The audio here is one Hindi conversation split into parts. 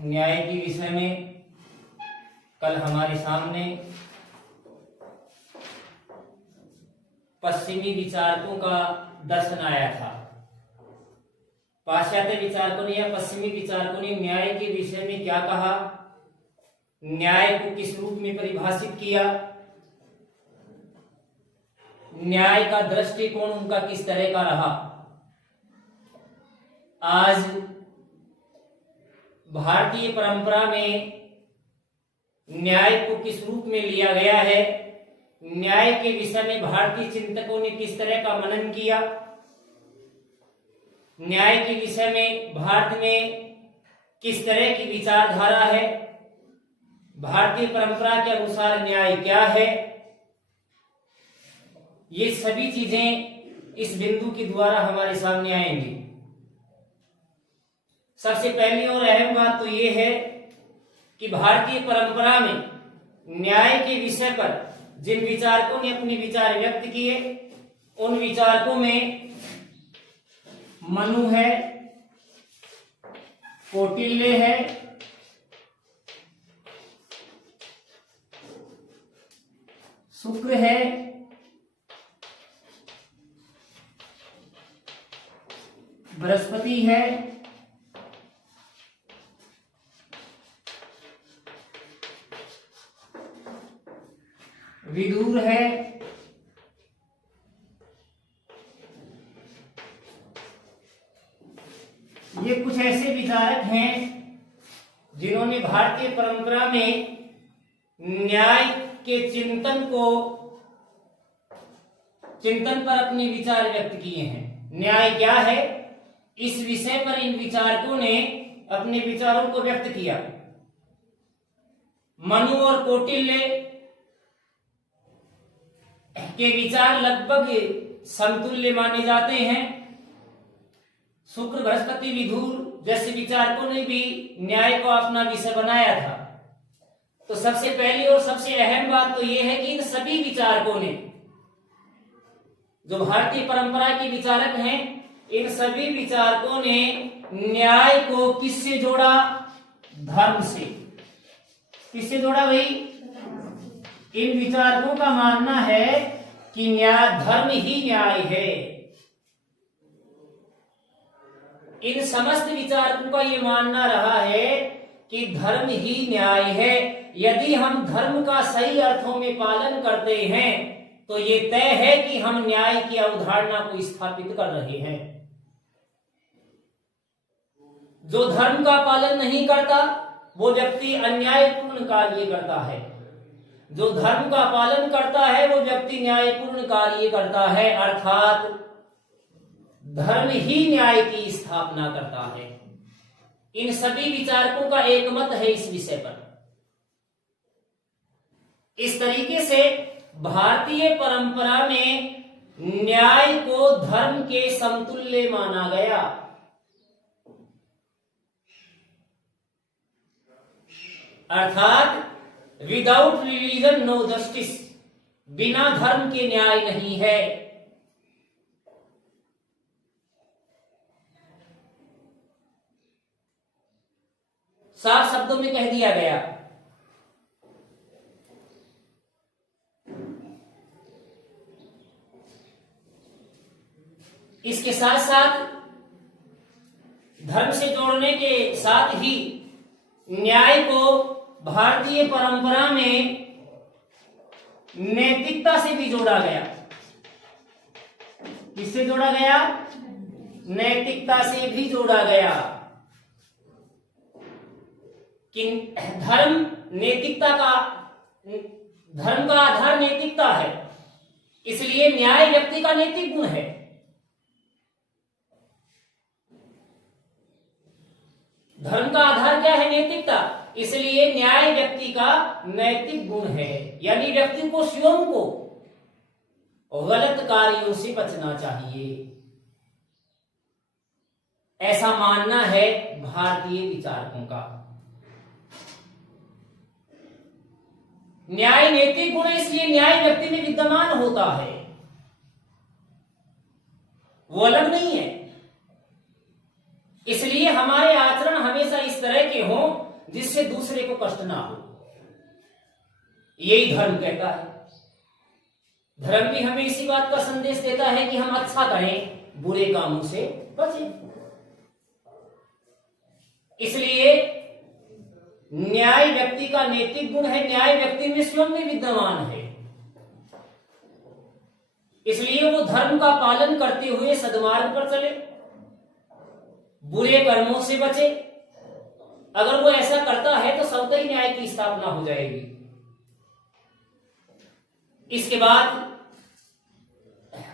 न्याय के विषय में कल हमारे सामने पश्चिमी विचारकों का दर्शन आया था। पाश्चात्य विचारकों ने या पश्चिमी विचारकों ने न्याय के विषय में क्या कहा, न्याय को किस रूप में परिभाषित किया, न्याय का दृष्टिकोण उनका किस तरह का रहा। आज भारतीय परंपरा में न्याय को किस रूप में लिया गया है, न्याय के विषय में भारतीय चिंतकों ने किस तरह का मनन किया, न्याय के विषय में भारत में किस तरह की विचारधारा है, भारतीय परंपरा के अनुसार न्याय क्या है, ये सभी चीजें इस बिंदु के द्वारा हमारे सामने आएंगी। सबसे पहली और अहम बात तो ये है कि भारतीय परंपरा में न्याय के विषय पर जिन विचारकों ने अपने विचार व्यक्त किए, उन विचारकों में मनु है, कौटिल्य है, शुक्र है, बृहस्पति है, विदुर है, ये कुछ ऐसे विचारक हैं जिन्होंने भारतीय परंपरा में न्याय के चिंतन पर अपने विचार व्यक्त किए हैं। न्याय क्या है, इस विषय पर इन विचारकों ने अपने विचारों को व्यक्त किया। मनु और कौटिल्य के विचार लगभग समतुल्य माने जाते हैं। शुक्र, बृहस्पति, विदुर जैसे विचारकों ने भी न्याय को अपना विषय बनाया था। तो सबसे पहली और सबसे अहम बात तो यह है कि इन सभी विचारकों ने, जो भारतीय परंपरा के विचारक हैं, इन सभी विचारकों ने न्याय को किससे जोड़ा, धर्म से। किससे जोड़ा भाई? इन विचारकों का मानना है कि न्याय, धर्म ही न्याय है। इन समस्त विचारकों का यह मानना रहा है कि धर्म ही न्याय है। यदि हम धर्म का सही अर्थों में पालन करते हैं तो ये तय है कि हम न्याय की अवधारणा को स्थापित कर रहे हैं। जो धर्म का पालन नहीं करता वो व्यक्ति अन्यायपूर्ण कार्य करता है, जो धर्म का पालन करता है वो व्यक्ति न्यायपूर्ण कार्य करता है, अर्थात धर्म ही न्याय की स्थापना करता है। इन सभी विचारकों का एक मत है इस विषय पर। इस तरीके से भारतीय परंपरा में न्याय को धर्म के समतुल्य माना गया। अर्थात विदाउट रिलीजन नो जस्टिस, बिना धर्म के न्याय नहीं है। साफ शब्दों में कह दिया गया। इसके साथ साथ धर्म से जोड़ने के साथ ही न्याय को भारतीय परंपरा में नैतिकता से भी जोड़ा गया। किससे जोड़ा गया? नैतिकता से भी जोड़ा गया कि धर्म का आधार नैतिकता है, इसलिए न्याय व्यक्ति का नैतिक गुण है। धर्म का आधार क्या है? नैतिकता, इसलिए न्याय व्यक्ति का नैतिक गुण है। यानी व्यक्ति को स्वयं को गलत कार्यों से बचना चाहिए, ऐसा मानना है भारतीय विचारकों का। न्याय नैतिक गुण है, इसलिए न्याय व्यक्ति में विद्यमान होता है, वो अलग नहीं है। इसलिए हमारे आचरण हमेशा इस तरह के हों जिससे दूसरे को कष्ट ना हो। यही धर्म कहता है। धर्म भी हमें इसी बात का संदेश देता है कि हम अच्छा करें, बुरे कामों से बचें। इसलिए न्याय व्यक्ति का नैतिक गुण है, न्याय व्यक्ति में स्वयं में विद्यमान है। इसलिए वो धर्म का पालन करते हुए सद्मार्ग पर चले, बुरे कर्मों से बचे। अगर वो ऐसा करता है तो स्वतः ही न्याय की स्थापना हो जाएगी। इसके बाद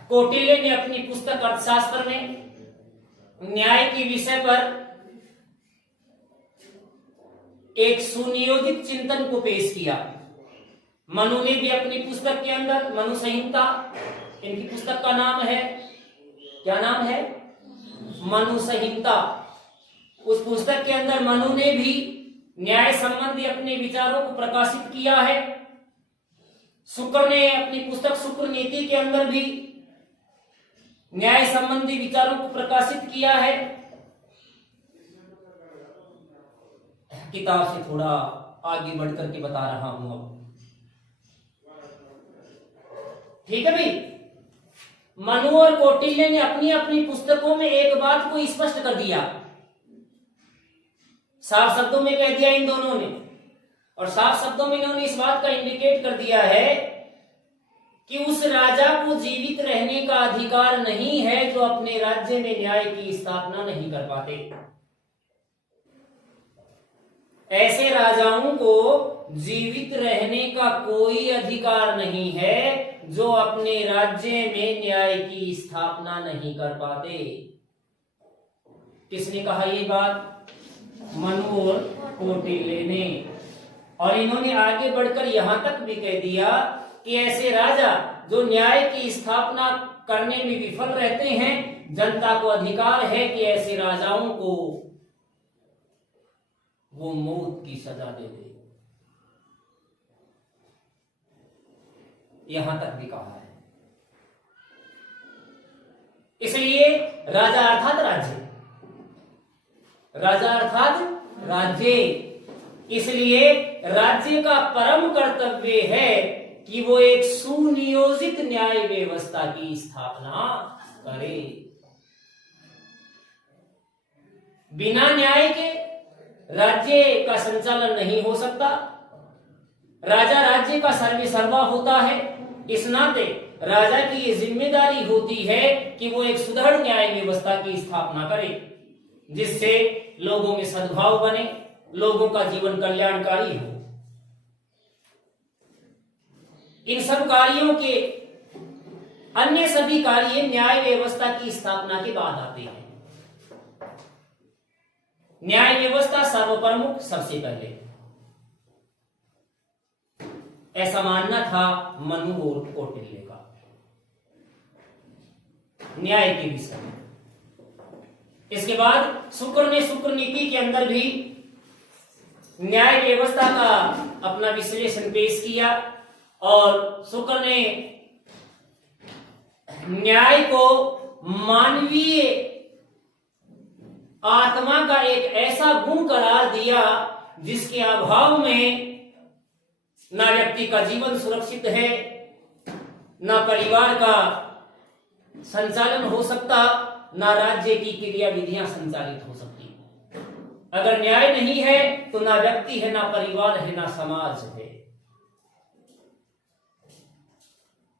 कौटिल्य ने अपनी पुस्तक अर्थशास्त्र में न्याय के विषय पर एक सुनियोजित चिंतन को पेश किया। मनु ने भी अपनी पुस्तक के अंदर, मनु संहिता इनकी पुस्तक का नाम है, क्या नाम है? मनु संहिता। उस पुस्तक के अंदर मनु ने भी न्याय संबंधी अपने विचारों को प्रकाशित किया है। शुक्र ने अपनी पुस्तक शुक्र नीति के अंदर भी न्याय संबंधी विचारों को प्रकाशित किया है। किताब से थोड़ा आगे बढ़कर के बता रहा हूं अब, ठीक है भाई। मनु और कौटिल्य ने अपनी अपनी पुस्तकों में एक बात को स्पष्ट कर दिया, साफ शब्दों में कह दिया इन दोनों ने, और साफ शब्दों में इन्होंने इस बात का इंडिकेट कर दिया है कि उस राजा को जीवित रहने का अधिकार नहीं है जो अपने राज्य में न्याय की स्थापना नहीं कर पाते। ऐसे राजाओं को जीवित रहने का कोई अधिकार नहीं है जो अपने राज्य में न्याय की स्थापना नहीं कर पाते। किसने कहा ये बात? मनु और कौटिल्य ने। और इन्होंने आगे बढ़कर यहां तक भी कह दिया कि ऐसे राजा जो न्याय की स्थापना करने में विफल रहते हैं, जनता को अधिकार है कि ऐसे राजाओं को वो मौत की सजा दे दे। यहां तक भी कहा है। इसलिए राजा अर्थात राज्य, राजा अर्थात राज्य। इसलिए राज्य का परम कर्तव्य है कि वो एक सुनियोजित न्याय व्यवस्था की स्थापना करे। बिना न्याय के राज्य का संचालन नहीं हो सकता। राजा राज्य का सर्वे सर्वा होता है। इस नाते राजा की ये जिम्मेदारी होती है कि वो एक सुदृढ़ न्याय व्यवस्था की स्थापना करे, जिससे लोगों में सद्भाव बने, लोगों का जीवन कल्याणकारी हो। इन सब कार्यों के अन्य सभी कार्य न्याय व्यवस्था की स्थापना के बाद आते हैं। न्याय व्यवस्था सर्वप्रमुख, सबसे पहले, ऐसा मानना था मनु और कौटिल्य का न्याय के विषय में। इसके बाद शुक्र ने शुक्र नीति के अंदर भी न्याय व्यवस्था का अपना विश्लेषण पेश किया, और शुक्र ने न्याय को मानवीय आत्मा का एक ऐसा गुण करार दिया जिसके अभाव में ना व्यक्ति का जीवन सुरक्षित है, ना परिवार का संचालन हो सकता, ना राज्य की क्रियाविधियां संचालित हो सकती। अगर न्याय नहीं है तो ना व्यक्ति है, ना परिवार है, ना समाज है।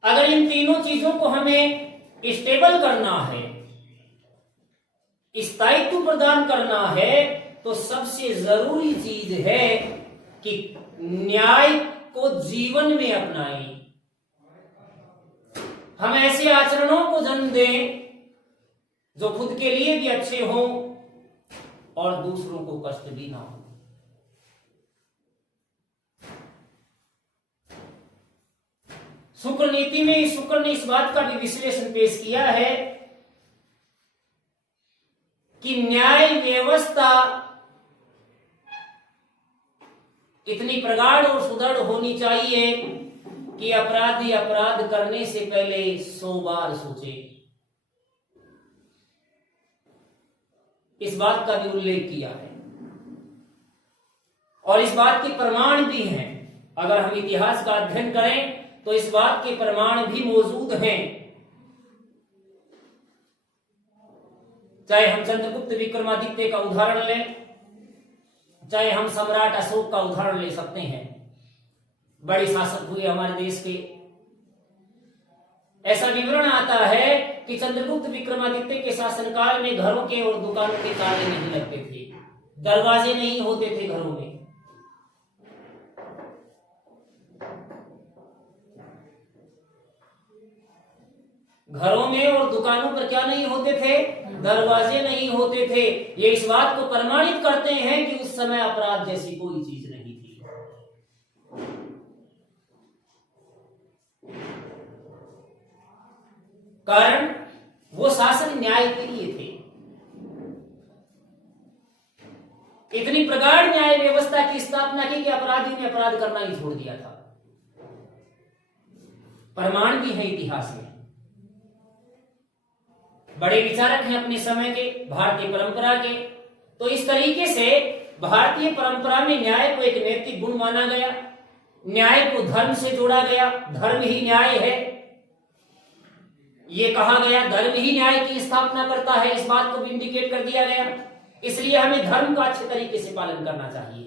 अगर इन तीनों चीजों को हमें स्टेबल करना है, स्थायित्व प्रदान करना है, तो सबसे जरूरी चीज है कि न्याय को जीवन में अपनाएं। हम ऐसे आचरणों को जन्म दें जो खुद के लिए भी अच्छे हों और दूसरों को कष्ट भी ना हो। शुक्र नीति में शुक्र ने इस बात का भी विश्लेषण पेश किया है कि न्याय व्यवस्था इतनी प्रगाढ़ और सुदृढ़ होनी चाहिए कि अपराधी अपराध करने से पहले 100 बार सोचे। इस बात का भी उल्लेख किया है। और इस बात के प्रमाण भी हैं। अगर हम इतिहास का अध्ययन करें तो इस बात के प्रमाण भी मौजूद हैं। चाहे हम चंद्रगुप्त विक्रमादित्य का उदाहरण लें, चाहे हम सम्राट अशोक का उदाहरण ले सकते हैं, बड़े शासक हुए हमारे देश के। ऐसा विवरण आता है कि चंद्रगुप्त विक्रमादित्य के शासनकाल में घरों के और दुकानों के ताले नहीं लगते थे, दरवाजे नहीं होते थे घरों में। घरों में और दुकानों पर क्या नहीं होते थे? दरवाजे नहीं होते थे। ये इस बात को प्रमाणित करते हैं कि उस समय अपराध जैसी कोई चीज नहीं थी। कारण वो शासन न्याय के लिए थे। इतनी प्रगाढ़ न्याय व्यवस्था की स्थापना की कि अपराधियों ने अपराध करना ही छोड़ दिया था। प्रमाण भी है इतिहास में। बड़े विचारक हैं अपने समय के, भारतीय परंपरा के। तो इस तरीके से भारतीय परंपरा में न्याय को एक नैतिक गुण माना गया, न्याय को धर्म से जोड़ा गया। धर्म ही न्याय है, ये कहा गया। धर्म ही न्याय की स्थापना करता है, इस बात को भी इंडिकेट कर दिया गया। इसलिए हमें धर्म का अच्छे तरीके से पालन करना चाहिए।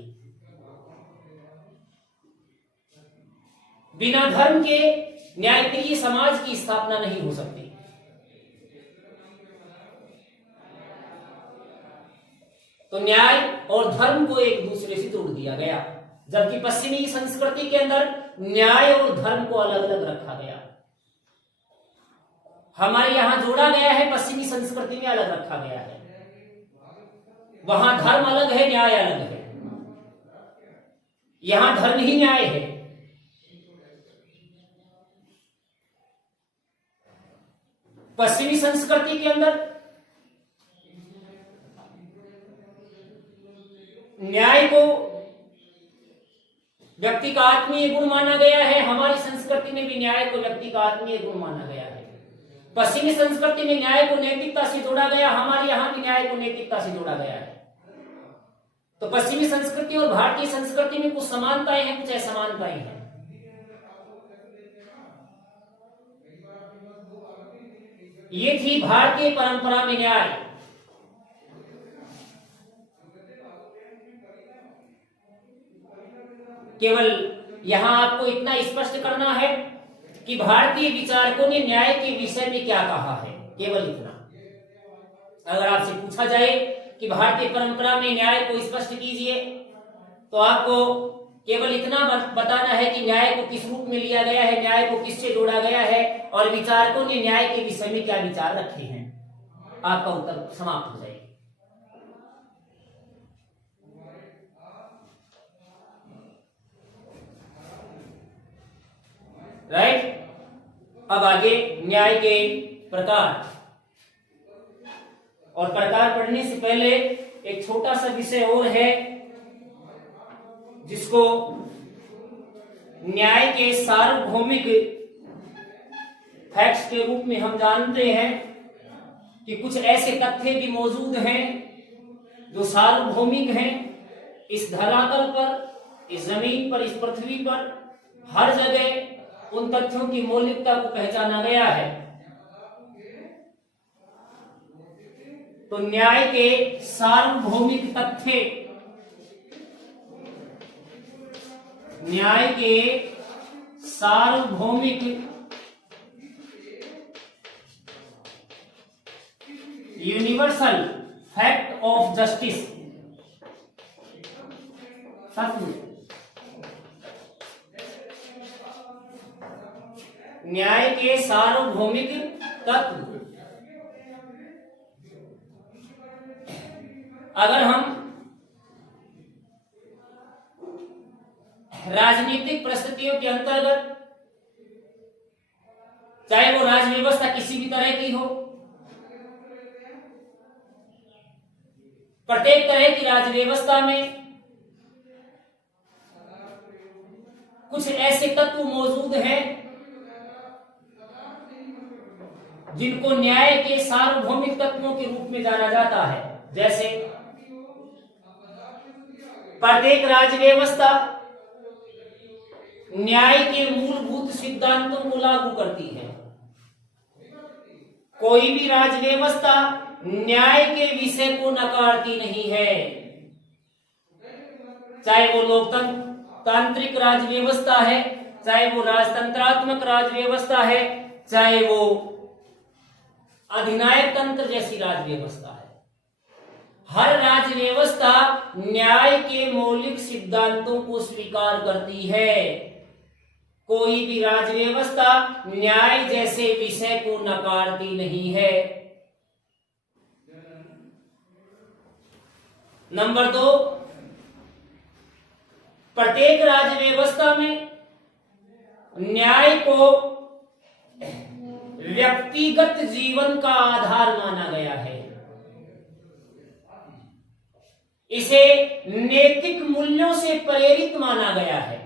बिना धर्म के न्यायप्रिय समाज की स्थापना नहीं हो सकती। तो न्याय और धर्म को एक दूसरे से जोड़ दिया गया, जबकि पश्चिमी संस्कृति के अंदर न्याय और धर्म को अलग अलग रखा गया। हमारे यहां जोड़ा गया है, पश्चिमी संस्कृति में अलग रखा गया है। वहां धर्म अलग है, न्याय अलग है। यहां धर्म ही न्याय है। पश्चिमी संस्कृति के अंदर न्याय को व्यक्ति का आत्मीय गुण माना गया है। हमारी संस्कृति में भी न्याय को व्यक्ति का आत्मीय गुण माना गया है। पश्चिमी संस्कृति में न्याय को नैतिकता से जोड़ा गया, हमारे यहां भी न्याय को नैतिकता से जोड़ा गया है। तो पश्चिमी संस्कृति और भारतीय संस्कृति में कुछ समानताएं हैं, कुछ असमानताएं हैं। ये थी भारतीय परंपरा में न्याय। केवल यहां आपको इतना स्पष्ट करना है कि भारतीय विचारकों ने न्याय के विषय में क्या कहा है, केवल इतना। अगर आपसे पूछा जाए कि भारतीय परंपरा में न्याय को स्पष्ट कीजिए, तो आपको केवल इतना बताना है कि न्याय को किस रूप में लिया गया है, न्याय को किससे जोड़ा गया है और विचारकों ने न्याय के विषय में क्या विचार रखे हैं। आपका उत्तर समाप्त हो जाएगा। राइट। अब आगे न्याय के प्रकार। और प्रकार पढ़ने से पहले एक छोटा सा विषय और है, जिसको न्याय के सार्वभौमिक फैक्ट्स के रूप में हम जानते हैं कि कुछ ऐसे तथ्य भी मौजूद हैं जो सार्वभौमिक हैं। इस धरातल पर, इस जमीन पर, इस पृथ्वी पर हर जगह उन तथ्यों की मौलिकता को पहचाना गया है। तो न्याय के सार्वभौमिक तथ्य, न्याय के सार्वभौमिक यूनिवर्सल फैक्ट ऑफ जस्टिस, तत्व। न्याय के सार्वभौमिक तत्व। अगर हम राजनीतिक परिस्थितियों के अंतर्गत, चाहे वो राज व्यवस्था किसी भी तरह की हो, प्रत्येक तरह की राज व्यवस्था में कुछ ऐसे तत्व मौजूद हैं जिनको न्याय के सार्वभौमिक तत्वों के रूप में जाना जाता है। जैसे प्रत्येक राज्य व्यवस्था न्याय के मूलभूत सिद्धांतों को लागू करती है। कोई भी राज्य व्यवस्था न्याय के विषय को नकारती नहीं है, चाहे वो लोकतांत्रिक राज्य व्यवस्था है, चाहे वो राजतंत्रात्मक राज्य व्यवस्था है, चाहे वो अधिनायक तंत्र जैसी राज्य व्यवस्था है। हर राज्य व्यवस्था न्याय के मौलिक सिद्धांतों को स्वीकार करती है। कोई भी राज्य व्यवस्था न्याय जैसे विषय को नकारती नहीं है। नंबर 2, प्रत्येक राज्य व्यवस्था में न्याय को व्यक्तिगत जीवन का आधार माना गया है। इसे नैतिक मूल्यों से प्रेरित माना गया है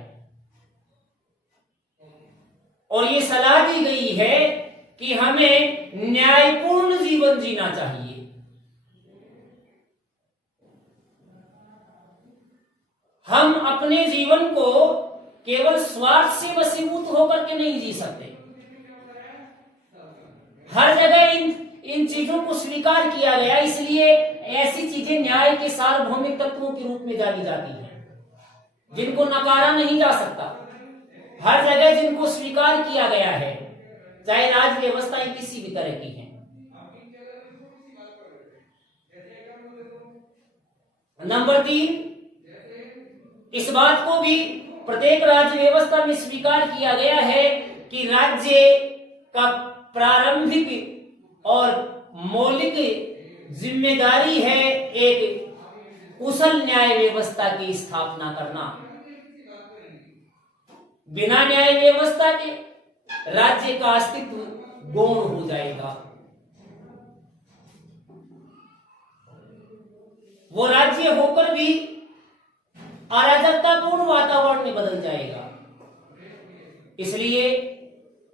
और ये सलाह दी गई है कि हमें न्यायपूर्ण जीवन जीना चाहिए। हम अपने जीवन को केवल स्वार्थ से वशीभूत होकर के नहीं जी सकते। हर जगह इन चीजों को स्वीकार किया गया, इसलिए ऐसी चीजें न्याय के सार्वभौमिक तत्वों के रूप में जानी जाती हैं, जिनको नकारा नहीं जा सकता। हर जगह जिनको स्वीकार किया गया है, चाहे राज्य व्यवस्थाएं किसी भी तरह की हैं। नंबर 3, इस बात को भी प्रत्येक राज्य व्यवस्था में स्वीकार किया गया है कि राज्य का प्रारंभिक और मौलिक जिम्मेदारी है एक कुशल न्याय व्यवस्था की स्थापना करना। बिना न्याय व्यवस्था के राज्य का अस्तित्व गौण हो जाएगा। वो राज्य होकर भी अराजकतापूर्ण वातावरण में बदल जाएगा। इसलिए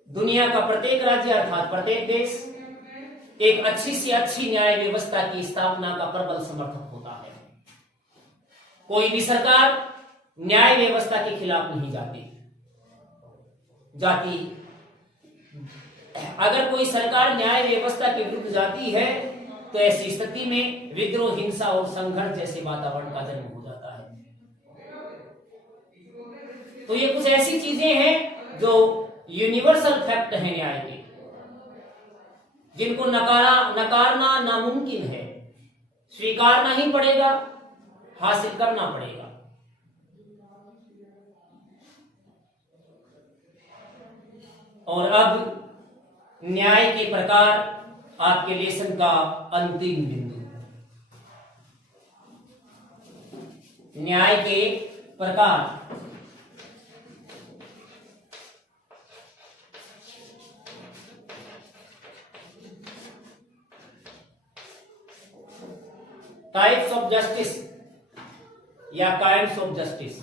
दुनिया का प्रत्येक राज्य अर्थात प्रत्येक देश एक अच्छी से अच्छी न्याय व्यवस्था की स्थापना का प्रबल समर्थक होता है। कोई भी सरकार न्याय व्यवस्था के खिलाफ नहीं जाती। अगर कोई सरकार न्याय व्यवस्था के विरुद्ध जाती है तो ऐसी स्थिति में विद्रोह, हिंसा और संघर्ष जैसे वातावरण का जन्म हो जाता है। तो ये कुछ ऐसी चीजें हैं जो यूनिवर्सल फैक्ट है न्याय के, जिनको नकारना नामुमकिन है। स्वीकारना ही पड़ेगा, हासिल करना पड़ेगा। और अब न्याय के प्रकार, आपके लेसन का अंतिम बिंदु, न्याय के प्रकार। टाइप्स ऑफ जस्टिस या काइंड्स ऑफ जस्टिस।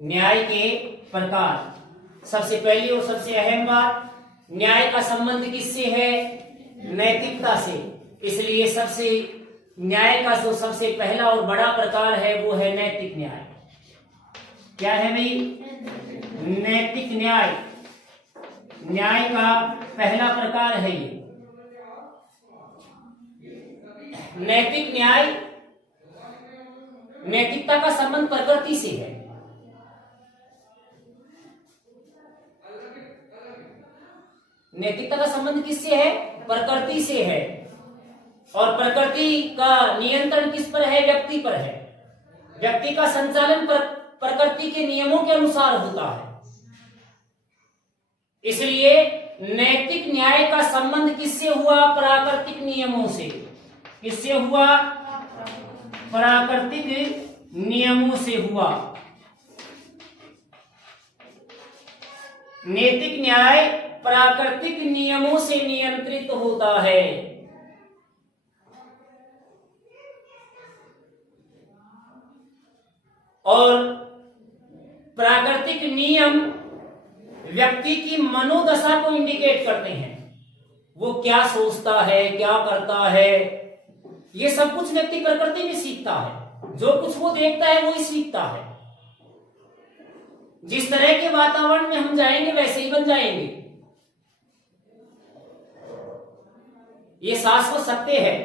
न्याय के प्रकार। सबसे पहली और सबसे अहम बात, न्याय का संबंध किससे है? नैतिकता से। इसलिए न्याय का जो सबसे पहला और बड़ा प्रकार है वो है नैतिक न्याय। क्या है भाई? नैतिक न्याय। न्याय का पहला प्रकार है ये नैतिक न्याय। नैतिकता का संबंध प्रकृति से है। नैतिकता का संबंध किससे है? प्रकृति से है। और प्रकृति का नियंत्रण किस पर है? व्यक्ति पर है। व्यक्ति का संचालन प्रकृति के नियमों के अनुसार होता है। इसलिए नैतिक न्याय का संबंध किससे हुआ? प्राकृतिक नियमों से। किससे हुआ? प्राकृतिक नियमों से हुआ। नैतिक न्याय प्राकृतिक नियमों से नियंत्रित होता है। और प्राकृतिक नियम व्यक्ति की मनोदशा को इंडिकेट करते हैं। वो क्या सोचता है, क्या करता है, ये सब कुछ व्यक्ति प्रकृति में सीखता है, जो कुछ वो देखता है वो ही सीखता है। जिस तरह के वातावरण में हम जाएंगे वैसे ही बन जाएंगे, ये शाश्वत सत्य है।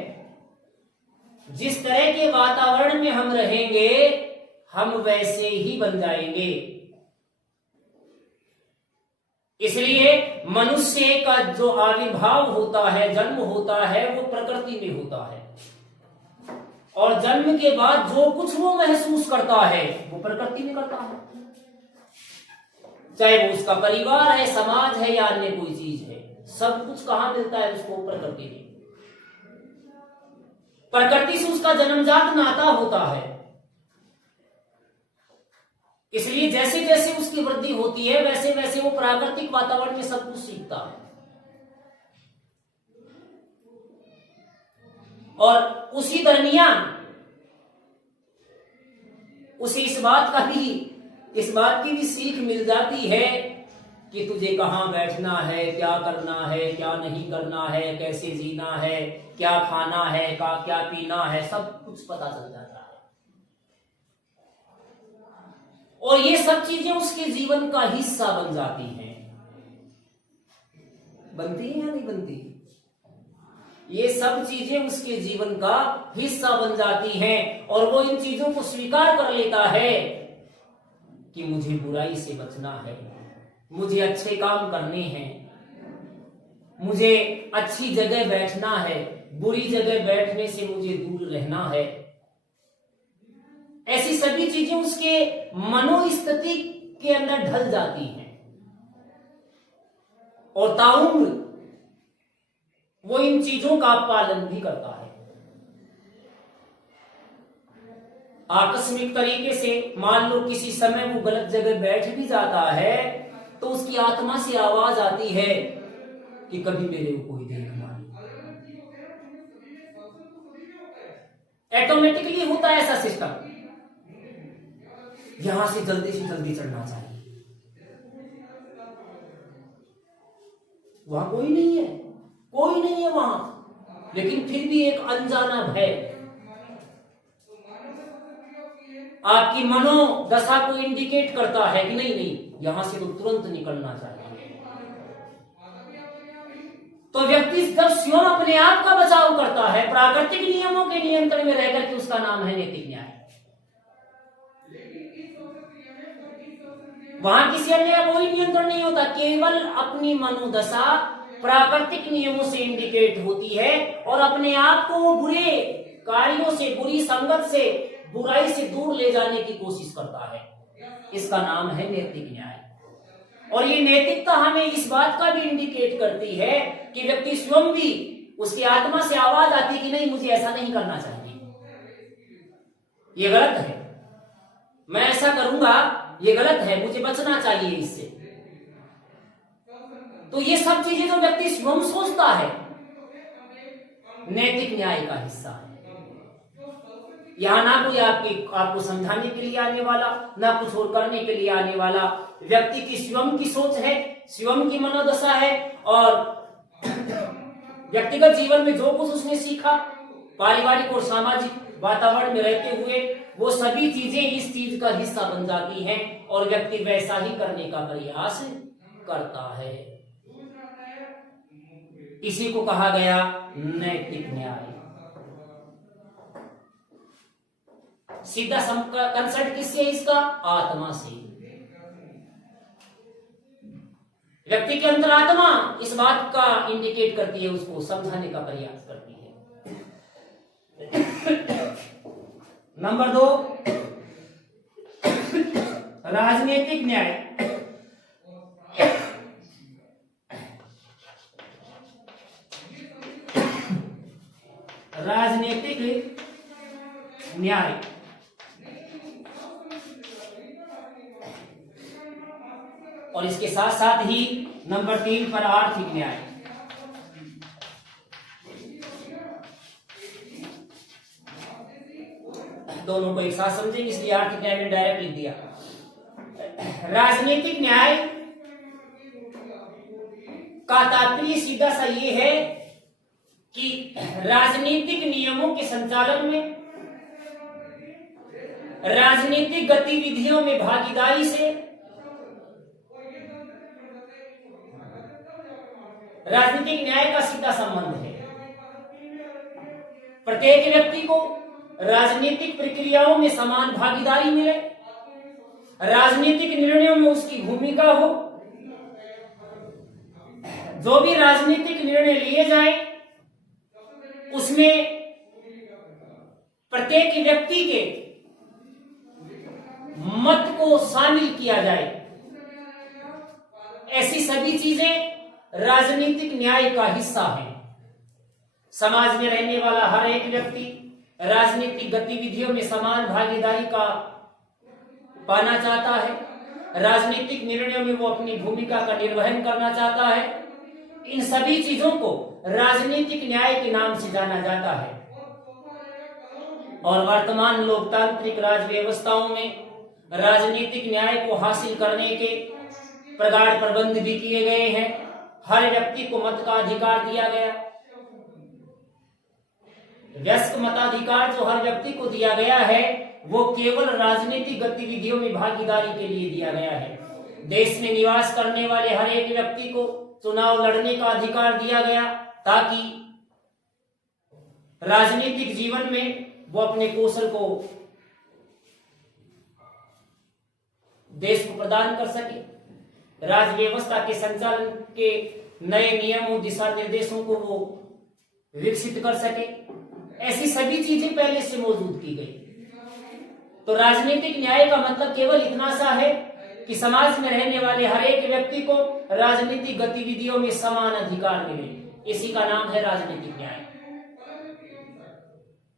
जिस तरह के वातावरण में हम रहेंगे हम वैसे ही बन जाएंगे। इसलिए मनुष्य का जो आविर्भाव होता है, जन्म होता है, वो प्रकृति में होता है, और जन्म के बाद जो कुछ वो महसूस करता है वो प्रकृति में करता है। चाहे वो उसका परिवार है, समाज है या अन्य कोई चीज है, सब कुछ कहां मिलता है उसको? प्रकृति में। प्रकृति से उसका जन्मजात नाता होता है। इसलिए जैसे जैसे उसकी वृद्धि होती है वैसे वैसे वो प्राकृतिक वातावरण में सब कुछ सीखता है। और उसी दरमियान उसे इस बात की भी सीख मिल जाती है कि तुझे कहां बैठना है, क्या करना है, क्या नहीं करना है, कैसे जीना है, क्या खाना है, क्या पीना है, सब कुछ पता चल जाता है। और ये सब चीजें उसके जीवन का हिस्सा बन जाती हैं। बनती है या नहीं बनती? ये सब चीजें उसके जीवन का हिस्सा बन जाती हैं, और वो इन चीजों को स्वीकार कर लेता है कि मुझे बुराई से बचना है, मुझे अच्छे काम करने हैं, मुझे अच्छी जगह बैठना है, बुरी जगह बैठने से मुझे दूर रहना है। ऐसी सभी चीजें उसके मनोस्थिति के अंदर ढल जाती हैं, और ताउम्र वो इन चीजों का पालन भी करता है। आकस्मिक तरीके से मान लो किसी समय वो गलत जगह बैठ भी जाता है तो उसकी आत्मा से आवाज आती है कि कभी मेरे को कोई देख ना। ऑटोमेटिकली होता है ऐसा सिस्टम। यहां से जल्दी चढ़ना चाहिए, वहां कोई नहीं है वहां, लेकिन फिर भी एक अनजाना भय आपकी मनोदशा को इंडिकेट करता है कि नहीं यहां से तो तुरंत निकलना चाहिए। तो व्यक्ति जब स्वयं अपने आप का बचाव करता है प्राकृतिक नियमों के नियंत्रण में रहकर के, उसका नाम है नैतिक न्याय। वहां किसी अन्य का कोई नियंत्रण नहीं होता, केवल अपनी मनोदशा प्राकृतिक नियमों से इंडिकेट होती है, और अपने आप को बुरे कार्यों से, बुरी संगत से, बुराई से दूर ले जाने की कोशिश करता है। इसका नाम है नैतिक न्याय। और ये नैतिकता हमें इस बात का भी इंडिकेट करती है कि व्यक्ति स्वयं भी, उसकी आत्मा से आवाज आती कि नहीं मुझे ऐसा नहीं करना चाहिए, ये गलत है, मैं ऐसा करूंगा ये गलत है, मुझे बचना चाहिए इससे। तो ये सब चीजें जो व्यक्ति स्वयं सोचता है नैतिक न्याय का हिस्सा है। यहां ना कोई आपको समझाने के लिए आने वाला, ना कुछ और करने के लिए आने वाला। व्यक्ति की स्वयं की सोच है, स्वयं की मनोदशा है, और व्यक्तिगत जीवन में जो कुछ उसने सीखा, पारिवारिक और सामाजिक वातावरण में रहते हुए, वो सभी चीजें इस चीज का हिस्सा बन जाती हैं, और व्यक्ति वैसा ही करने का प्रयास करता है। इसी को कहा गया नैतिक न्याय। सीधा कंसर्ट किससे है इसका? आत्मा से। व्यक्ति के अंदर आत्मा इस बात का इंडिकेट करती है, उसको समझाने का प्रयास करती है। नंबर 2, राजनीतिक न्याय। राजनीतिक न्याय और इसके साथ साथ ही नंबर 3 पर आर्थिक न्याय। दोनों को एक साथ समझेंगे, इसलिए आर्थिक न्याय में डायरेक्ट लिख दिया। राजनीतिक न्याय का तात्पर्य सीधा सा ये है कि राजनीतिक नियमों के संचालन में, राजनीतिक गतिविधियों में भागीदारी से राजनीतिक न्याय का सीधा संबंध है। प्रत्येक व्यक्ति को राजनीतिक प्रक्रियाओं में समान भागीदारी मिले, राजनीतिक निर्णयों में उसकी भूमिका हो, जो भी राजनीतिक निर्णय लिए जाए उसमें प्रत्येक व्यक्ति के मत को शामिल किया जाए। ऐसी सभी चीजें राजनीतिक न्याय का हिस्सा है। समाज में रहने वाला हर एक व्यक्ति राजनीतिक गतिविधियों में समान भागीदारी का पाना चाहता है, राजनीतिक निर्णयों में वो अपनी भूमिका का निर्वहन करना चाहता है। इन सभी चीजों को राजनीतिक न्याय के नाम से जाना जाता है। और वर्तमान लोकतांत्रिक राज व्यवस्थाओं में राजनीतिक न्याय को हासिल करने के प्रगाढ़ प्रबंध भी किए गए हैं। हर व्यक्ति को मत का अधिकार दिया गया। वयस्क मताधिकार जो हर व्यक्ति को दिया गया है वो केवल राजनीतिक गतिविधियों में भागीदारी के लिए दिया गया है। देश में निवास करने वाले हर एक व्यक्ति को चुनाव लड़ने का अधिकार दिया गया ताकि राजनीतिक जीवन में वो अपने कौशल को देश को प्रदान कर सके, राज व्यवस्था के संचालन के नए नियमों दिशा निर्देशों को वो विकसित कर सके। ऐसी सभी चीजें पहले से मौजूद की गई। तो राजनीतिक न्याय का मतलब केवल इतना सा है कि समाज में रहने वाले हर एक व्यक्ति को राजनीतिक गतिविधियों में समान अधिकार मिले। इसी का नाम है राजनीतिक न्याय।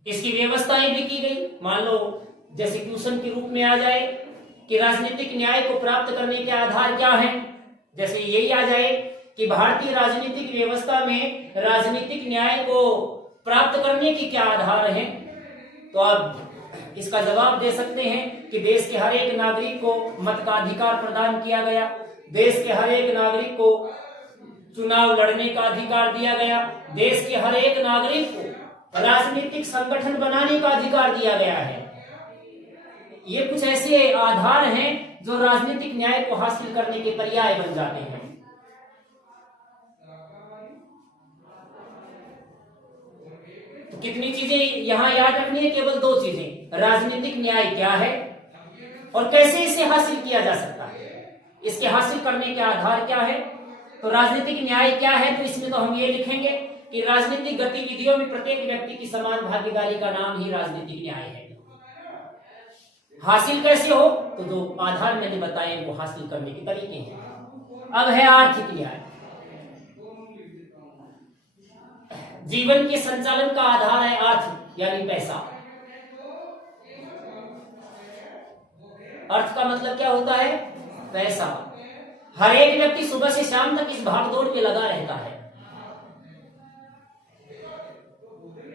इसकी व्यवस्थाएं भी की गई। मान लो जैसे क्वेश्चन के रूप में आ जाए कि राजनीतिक न्याय को प्राप्त करने के आधार क्या हैं, जैसे यही आ जाए कि भारतीय राजनीतिक व्यवस्था में राजनीतिक न्याय को प्राप्त करने की क्या आधार हैं, तो आप इसका जवाब दे सकते हैं कि देश के हर एक नागरिक को मत का अधिकार प्रदान किया गया, देश के हर एक नागरिक को चुनाव लड़ने का अधिकार दिया गया, देश के हर एक नागरिक को राजनीतिक संगठन बनाने का अधिकार दिया गया है। ये कुछ ऐसे आधार हैं जो राजनीतिक न्याय को हासिल करने के पर्याय बन जाते हैं। तो कितनी चीजें यहां याद रखनी है? केवल 2 चीजें। राजनीतिक न्याय क्या है और कैसे इसे हासिल किया जा सकता है, इसके हासिल करने के आधार क्या है। तो राजनीतिक न्याय क्या है, तो इसमें तो हम ये लिखेंगे कि राजनीतिक गतिविधियों में प्रत्येक व्यक्ति की समान भागीदारी का नाम ही राजनीतिक न्याय है। हासिल कैसे हो, तो जो आधार मैंने बताए वो हासिल करने के तरीके हैं। अब है आर्थिक न्याय। जीवन के संचालन का आधार है अर्थ यानी पैसा। अर्थ का मतलब क्या होता है? पैसा। हर एक व्यक्ति सुबह से शाम तक इस भागदौड़ में लगा रहता है,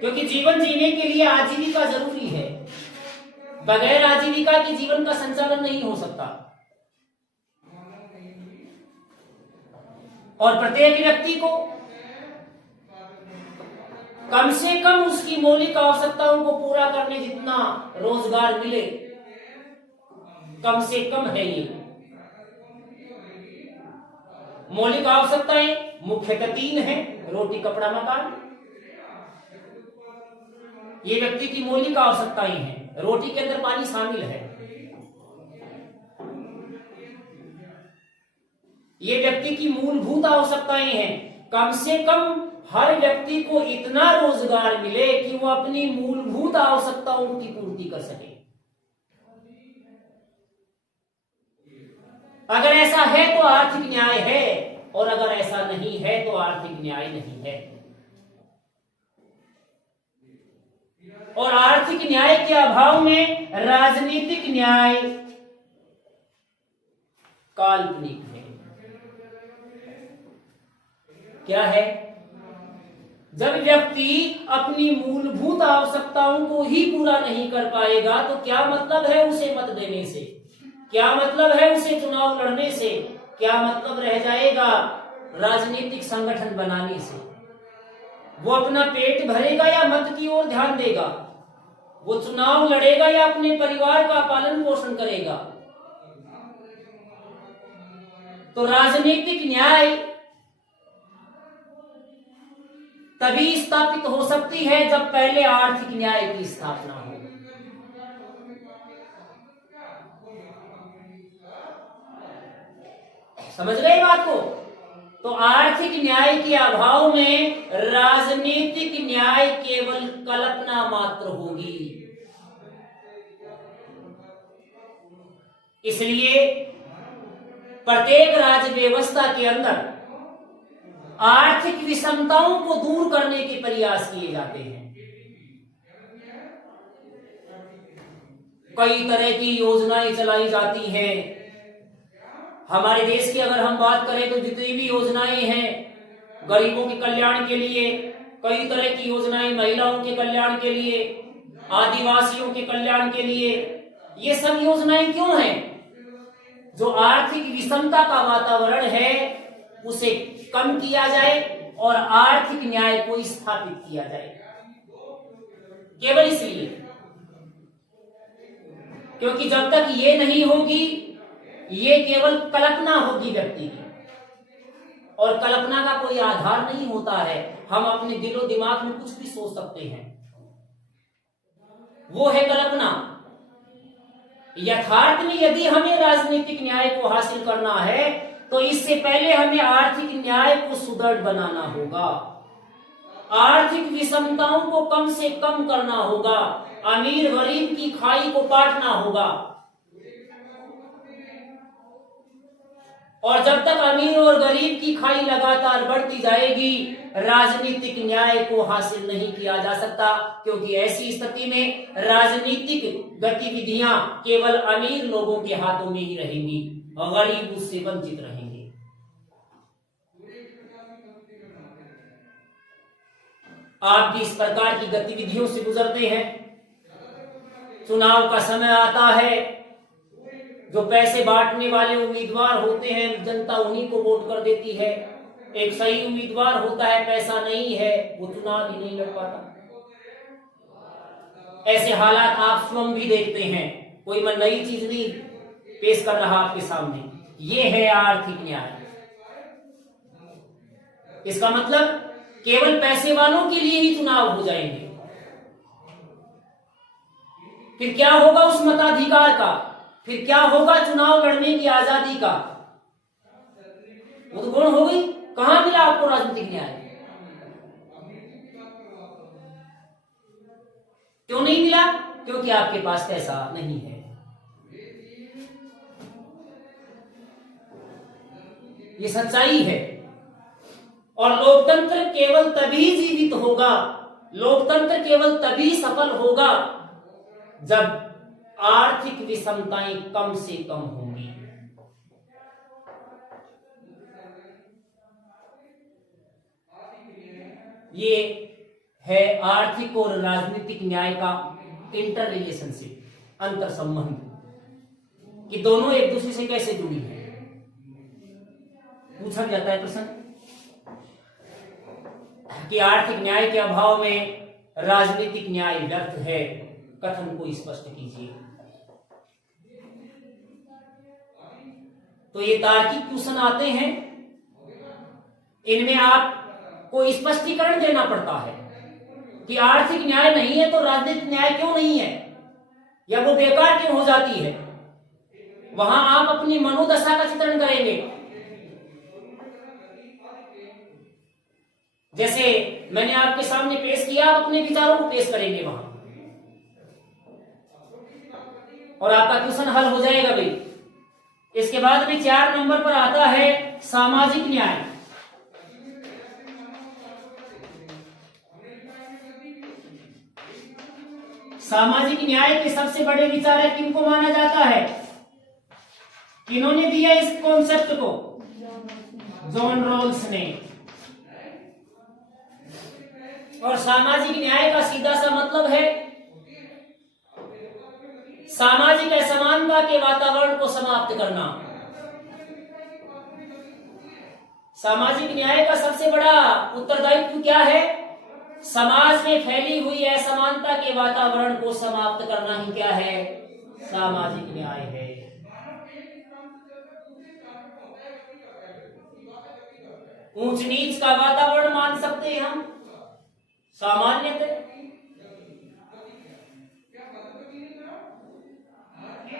क्योंकि जीवन जीने के लिए आजीविका जरूरी है। बगैर आजीविका के जीवन का संचालन नहीं हो सकता। और प्रत्येक व्यक्ति को कम से कम उसकी मौलिक आवश्यकताओं को पूरा करने जितना रोजगार मिले, कम से कम है ये। मौलिक आवश्यकताएं मुख्यतः 3 हैं: रोटी, कपड़ा, मकान। ये व्यक्ति की मौलिक आवश्यकताएं हैं। रोटी के अंदर पानी शामिल है। ये व्यक्ति की मूलभूत आवश्यकताएं हैं। कम से कम हर व्यक्ति को इतना रोजगार मिले कि वो अपनी मूलभूत आवश्यकताओं की पूर्ति कर सके। अगर ऐसा है तो आर्थिक न्याय है, और अगर ऐसा नहीं है तो आर्थिक न्याय नहीं है। और आर्थिक न्याय के अभाव में राजनीतिक न्याय काल्पनिक है। क्या है? जब व्यक्ति अपनी मूलभूत आवश्यकताओं को ही पूरा नहीं कर पाएगा तो क्या मतलब है उसे मत देने से, क्या मतलब है उसे चुनाव लड़ने से, क्या मतलब रह जाएगा राजनीतिक संगठन बनाने से। वो अपना पेट भरेगा या मत की ओर ध्यान देगा? वो चुनाव लड़ेगा या अपने परिवार का पालन पोषण करेगा? तो राजनीतिक न्याय तभी स्थापित हो सकती है जब पहले आर्थिक न्याय की स्थापना हो। समझ गए बात को? तो आर्थिक न्याय के अभाव में राजनीतिक न्याय केवल कल्पना मात्र होगी। इसलिए प्रत्येक राज्य व्यवस्था के अंदर आर्थिक विषमताओं को दूर करने के प्रयास किए जाते हैं। कई तरह की योजनाएं चलाई जाती हैं। हमारे देश की अगर हम बात करें तो जितनी भी योजनाएं हैं गरीबों के कल्याण के लिए, कई तरह की योजनाएं महिलाओं के कल्याण के लिए, आदिवासियों के कल्याण के लिए, ये सब योजनाएं क्यों हैं? जो आर्थिक विषमता का वातावरण है उसे कम किया जाए और आर्थिक न्याय को स्थापित किया जाए। केवल इसलिए, क्योंकि जब तक ये नहीं होगी, ये केवल कल्पना होगी व्यक्ति की, और कल्पना का कोई आधार नहीं होता है। हम अपने दिलो दिमाग में कुछ भी सोच सकते हैं, वो है कल्पना। यथार्थ में यदि हमें राजनीतिक न्याय को हासिल करना है तो इससे पहले हमें आर्थिक न्याय को सुदृढ़ बनाना होगा, आर्थिक विषमताओं को कम से कम करना होगा, अमीर गरीब की खाई को पाटना होगा। और जब तक अमीर और गरीब की खाई लगातार बढ़ती जाएगी, राजनीतिक न्याय को हासिल नहीं किया जा सकता, क्योंकि ऐसी स्थिति में राजनीतिक गतिविधियां केवल अमीर लोगों के हाथों में ही रहेंगी और गरीब उससे वंचित रहेंगे। आप भी इस प्रकार की गतिविधियों से गुजरते हैं। चुनाव का समय आता है, जो पैसे बांटने वाले उम्मीदवार होते हैं जनता उन्हीं को वोट कर देती है। एक सही उम्मीदवार होता है, पैसा नहीं है, वो चुनाव ही नहीं लड़ पाता। ऐसे हालात आप स्वयं भी देखते हैं, कोई मैं नई चीज नहीं पेश कर रहा आपके सामने। ये है आर्थिक न्याय। इसका मतलब केवल पैसे वालों के लिए ही चुनाव हो जाएंगे। फिर क्या होगा उस मताधिकार का? फिर क्या होगा चुनाव लड़ने की आजादी का? वो तो गुण हो गई। कहां मिला आपको राजनीतिक न्याय? क्यों नहीं मिला? क्योंकि आपके पास पैसा नहीं है। ये सच्चाई है। और लोकतंत्र केवल तभी जीवित होगा, लोकतंत्र केवल तभी सफल होगा जब आर्थिक विषमताएं कम से कम होंगी। ये है आर्थिक और राजनीतिक न्याय का इंटर रिलेशनशिप, अंतर संबंध, कि दोनों एक दूसरे से कैसे जुड़ी है। पूछा जाता है प्रश्न कि आर्थिक न्याय के अभाव में राजनीतिक न्याय व्यर्थ है, कथन को स्पष्ट कीजिए। तो ये तार्किक क्वेश्चन आते हैं, इनमें आपको स्पष्टीकरण देना पड़ता है कि आर्थिक न्याय नहीं है तो राजनीतिक न्याय क्यों नहीं है, या वो बेकार क्यों हो जाती है। वहां आप अपनी मनोदशा का चित्रण करेंगे। जैसे मैंने आपके सामने पेश किया, आप अपने विचारों को पेश करेंगे वहां, और आपका क्वेश्चन हल हो जाएगा भाई। इसके बाद में 4 नंबर पर आता है सामाजिक न्याय। सामाजिक न्याय के सबसे बड़े विचारक किनको माना जाता है? किन्होंने दिया इस कॉन्सेप्ट को? जॉन रॉल्स ने। और सामाजिक न्याय का सीधा सा मतलब है सामाजिक असमानता के वातावरण को समाप्त करना। सामाजिक न्याय का सबसे बड़ा उत्तरदायित्व क्या है? समाज में फैली हुई असमानता के वातावरण को समाप्त करना ही क्या है? सामाजिक न्याय है। ऊंच नीच का वातावरण मान सकते हैं हम सामान्यतः,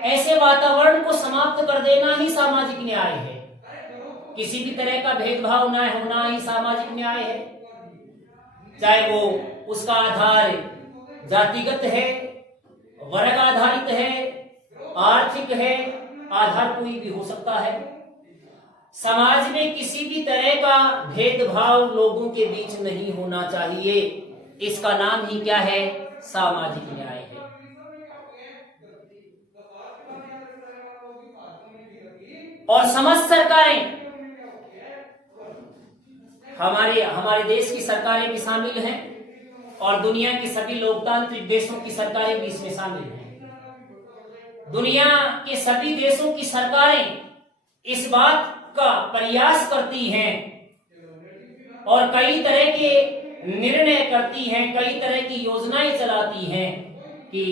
ऐसे वातावरण को समाप्त कर देना ही सामाजिक न्याय है। किसी भी तरह का भेदभाव न होना ही सामाजिक न्याय है, चाहे वो उसका आधार जातिगत है, वर्ग आधारित है, आर्थिक है, आधार कोई भी हो सकता है। समाज में किसी भी तरह का भेदभाव लोगों के बीच नहीं होना चाहिए। इसका नाम ही क्या है? सामाजिक न्याय है। और समस्त सरकारें, हमारे देश की सरकारें भी शामिल हैं और दुनिया के सभी लोकतांत्रिक देशों की सरकारें भी इसमें शामिल हैं। दुनिया के सभी देशों की सरकारें इस बात का प्रयास करती हैं और कई तरह के निर्णय करती हैं, कई तरह की योजनाएं चलाती हैं कि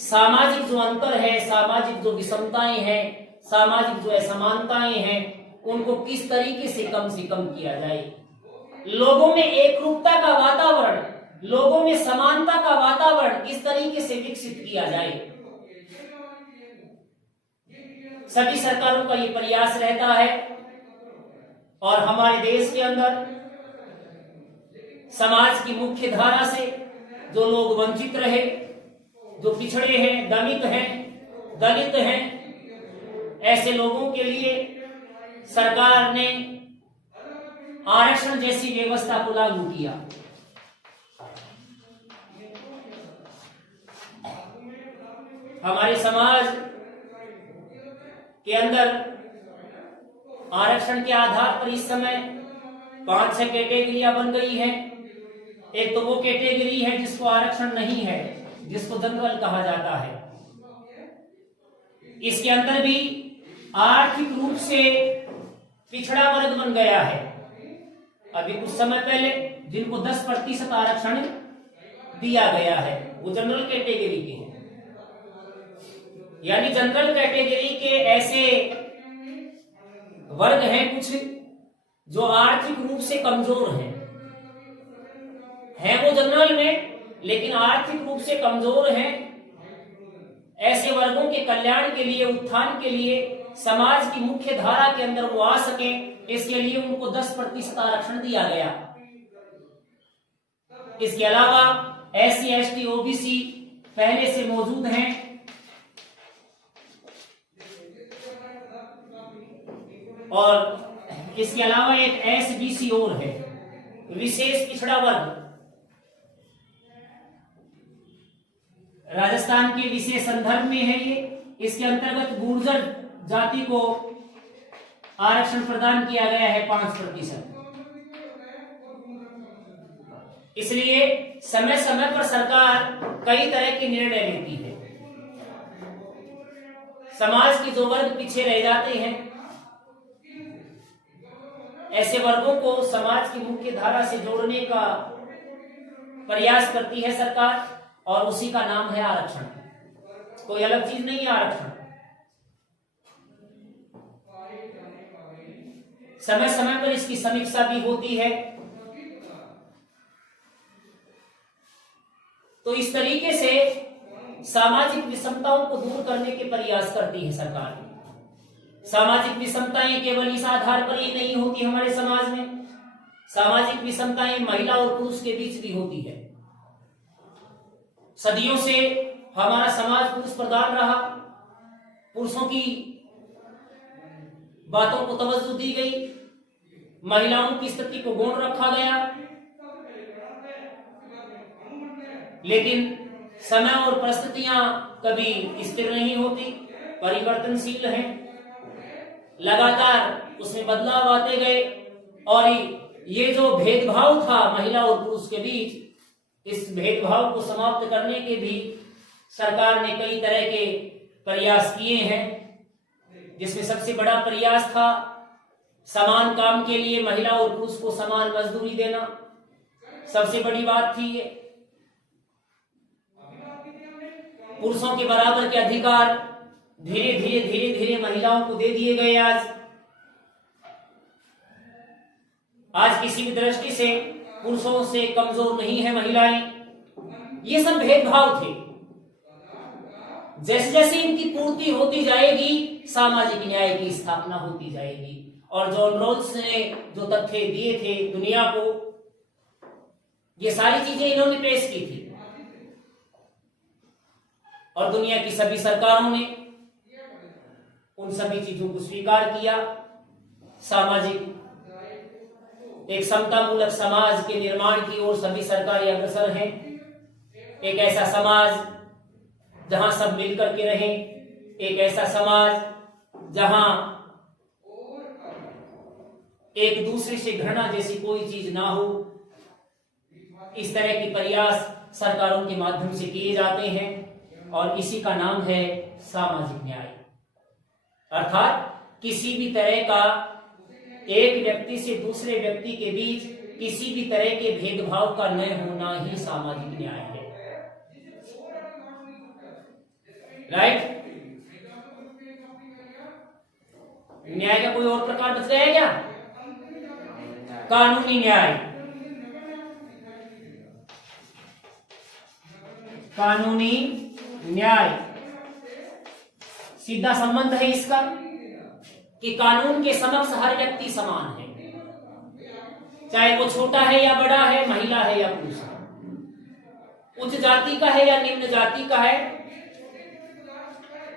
सामाजिक जो अंतर है, सामाजिक जो विषमताएं हैं, सामाजिक जो असमानताएं हैं, उनको किस तरीके से कम किया जाए। लोगों में एकरूपता का वातावरण, लोगों में समानता का वातावरण किस तरीके से विकसित किया जाए। सभी सरकारों का ये प्रयास रहता है और हमारे देश के अंदर समाज की मुख्य धारा से जो लोग वंचित रहे, जो पिछड़े हैं, दमित हैं, दलित हैं, ऐसे लोगों के लिए सरकार ने आरक्षण जैसी व्यवस्था को लागू किया। हमारे समाज के अंदर आरक्षण के आधार पर इस समय 5-6 कैटेगरियां बन गई हैं। एक तो वो कैटेगरी है जिसको आरक्षण नहीं है, जिसको जनरल कहा जाता है। इसके अंदर भी आर्थिक रूप से पिछड़ा वर्ग बन गया है। अभी कुछ समय पहले जिनको 10% आरक्षण दिया गया है वो जनरल कैटेगरी के हैं। यानी जनरल कैटेगरी के ऐसे वर्ग हैं कुछ जो आर्थिक रूप से कमजोर हैं वो जनरल में, लेकिन आर्थिक रूप से कमजोर हैं। ऐसे वर्गों के कल्याण के लिए, उत्थान के लिए, समाज की मुख्य धारा के अंदर वो आ सके, इसके लिए उनको 10% आरक्षण दिया गया। इसके अलावा SC, ST, OBC पहले से मौजूद हैं। और इसके अलावा एक SBC और है, विशेष पिछड़ा वर्ग। राजस्थान के विशेष संदर्भ में है ये। इसके अंतर्गत गुर्जर जाति को आरक्षण प्रदान किया गया है 5%। इसलिए समय समय पर सरकार कई तरह के निर्णय लेती है। समाज के जो वर्ग पीछे रह जाते हैं, ऐसे वर्गों को समाज की मुख्य धारा से जोड़ने का प्रयास करती है सरकार, और उसी का नाम है आरक्षण। कोई अलग चीज नहीं है आरक्षण। समय समय पर इसकी समीक्षा भी होती है। तो इस तरीके से सामाजिक विषमताओं को दूर करने के प्रयास करती है सरकार। सामाजिक विषमताएं केवल इस आधार पर ही नहीं होती हमारे समाज में, सामाजिक विषमताएं महिला और पुरुष के बीच भी होती है। सदियों से हमारा समाज पुरुष प्रधान रहा। पुरुषों की बातों को तवज्जो दी गई, महिलाओं की स्थिति को गौण रखा गया। लेकिन समय और परिस्थितियां कभी स्थिर नहीं होती, परिवर्तनशील हैं। लगातार उसमें बदलाव आते गए और ये जो भेदभाव था महिला और पुरुष के बीच, इस भेदभाव को समाप्त करने के भी सरकार ने कई तरह के प्रयास किए हैं। जिसमें सबसे बड़ा प्रयास था समान काम के लिए महिला और पुरुष को समान मजदूरी देना, सबसे बड़ी बात थी ये। पुरुषों के बराबर के अधिकार धीरे धीरे महिलाओं को दे दिए गए। आज किसी भी दृष्टि से पुरुषों से कमजोर नहीं है महिलाएं। ये सब भेदभाव थे। जैसे जैसे इनकी पूर्ति होती जाएगी, सामाजिक न्याय की स्थापना होती जाएगी। और जॉन रॉल्स ने जो तथ्य दिए थे दुनिया को, ये सारी चीजें इन्होंने पेश की थी और दुनिया की सभी सरकारों ने उन सभी चीजों को स्वीकार किया। सामाजिक एक समतामूलक समाज के निर्माण की ओर सभी सरकारें अग्रसर हैं। एक ऐसा समाज जहां सब मिलकर के रहें, एक ऐसा समाज जहां एक दूसरे से घृणा जैसी कोई चीज ना हो। इस तरह के प्रयास सरकारों के माध्यम से किए जाते हैं और इसी का नाम है सामाजिक न्याय। अर्थात किसी भी तरह का एक व्यक्ति से दूसरे व्यक्ति के बीच किसी भी तरह के भेदभाव का न होना ही सामाजिक न्याय है। राइट? न्याय का कोई और प्रकार बच गया है क्या? कानूनी न्याय। कानूनी न्याय सीधा संबंध है इसका कि कानून के समक्ष हर व्यक्ति समान है, चाहे वो छोटा है या बड़ा है, महिला है या पुरुष है, उच्च जाति का है या निम्न जाति का है।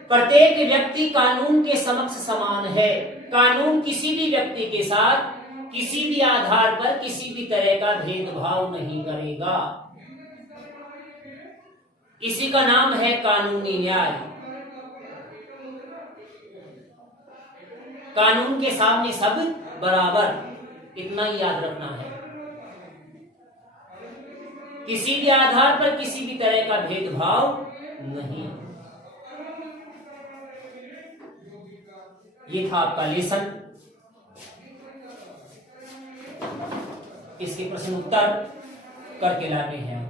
प्रत्येक व्यक्ति कानून के समक्ष समान है। कानून किसी भी व्यक्ति के साथ किसी भी आधार पर किसी भी तरह का भेदभाव नहीं करेगा। इसी का नाम है कानूनी न्याय। कानून के सामने सब बराबर, इतना ही याद रखना है। किसी भी आधार पर किसी भी तरह का भेदभाव नहीं। ये था आपका लेसन। इसके प्रश्न उत्तर करके लाने हैं।